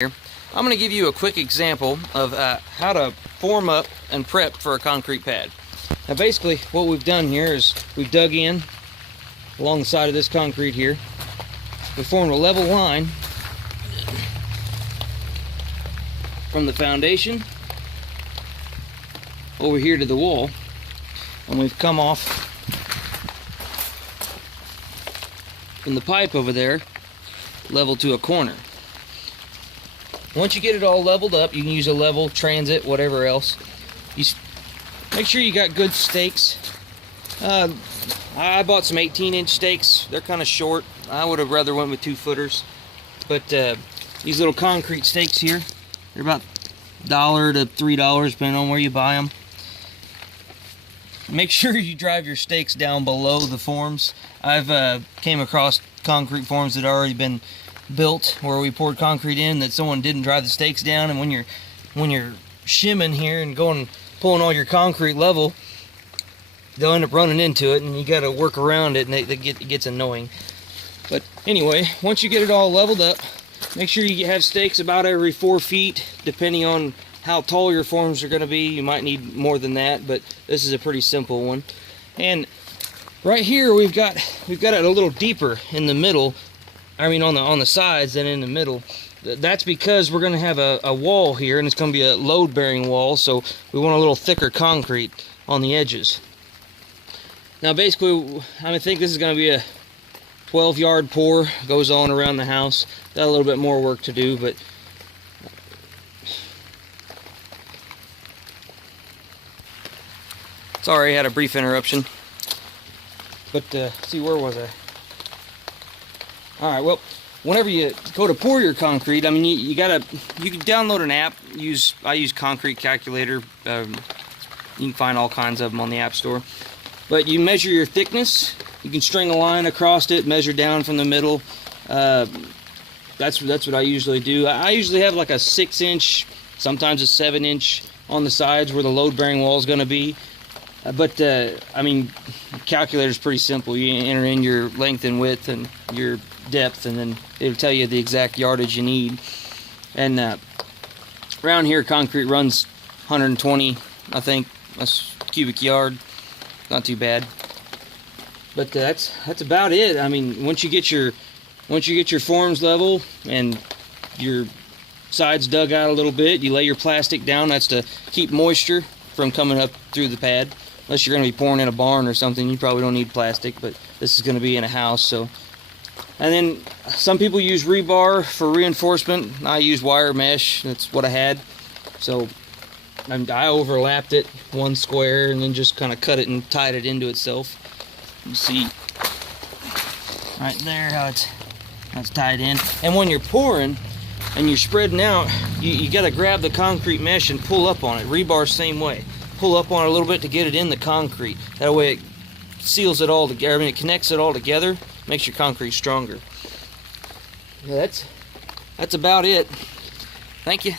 Here, I'm going to give you a quick example of how to form up and prep for a concrete pad. Now basically what we've done here is we've dug in along the side of this concrete here. We formed a level line from the foundation over here to the wall, and we've come off from the pipe over there level to a corner. Once you get it all leveled up, you can use a level, transit, whatever else. You make sure you got good stakes. I bought some 18-inch stakes. They're kind of short. I would have rather went with 2-footers. But these little concrete stakes here, they're about $1 to $3 depending on where you buy them. Make sure you drive your stakes down below the forms. I've came across concrete forms that already been built where we poured concrete in that someone didn't drive the stakes down, and when you're shimming here and pulling all your concrete level, they'll end up running into it, and you got to work around it, and it gets annoying. But anyway, once you get it all leveled up, make sure you have stakes about every 4 feet, depending on how tall your forms are going to be. You might need more than that, but this is a pretty simple one. And right here we've got it a little deeper in the middle. I mean on the sides than in the middle. That's because we're going to have a wall here, and it's going to be a load-bearing wall, so we want a little thicker concrete on the edges. Now basically, I think this is going to be a 12-yard pour, goes on around the house. Got a little bit more work to do, but sorry, I had a brief interruption. But see, where was I? Alright, well, whenever you go to pour your concrete, I mean, you can download an app. I use Concrete Calculator. You can find all kinds of them on the App Store. But you measure your thickness. You can string a line across it, measure down from the middle. That's what I usually do. I usually have like a 6-inch, sometimes a 7-inch on the sides where the load-bearing wall is going to be. But I mean, the calculator is pretty simple. You enter in your length and width and your depth, and then it'll tell you the exact yardage you need. And around here, concrete runs 120, I think, a cubic yard. Not too bad. But that's about it. I mean, once you get your forms level and your sides dug out a little bit, you lay your plastic down. That's to keep moisture from coming up through the pad. Unless you're going to be pouring in a barn or something, you probably don't need plastic, but this is going to be in a house. So, and then some people use rebar for reinforcement. I use wire mesh. That's what I had. So I overlapped it one square and then just kind of cut it and tied it into itself. You see right there how it's tied in. And when you're pouring and you're spreading out, you got to grab the concrete mesh and pull up on it. Rebar, same way. Pull up on it a little bit to get it in the concrete. That way it seals it all together. I mean, it connects it all together, makes your concrete stronger. Yeah, that's about it. Thank you.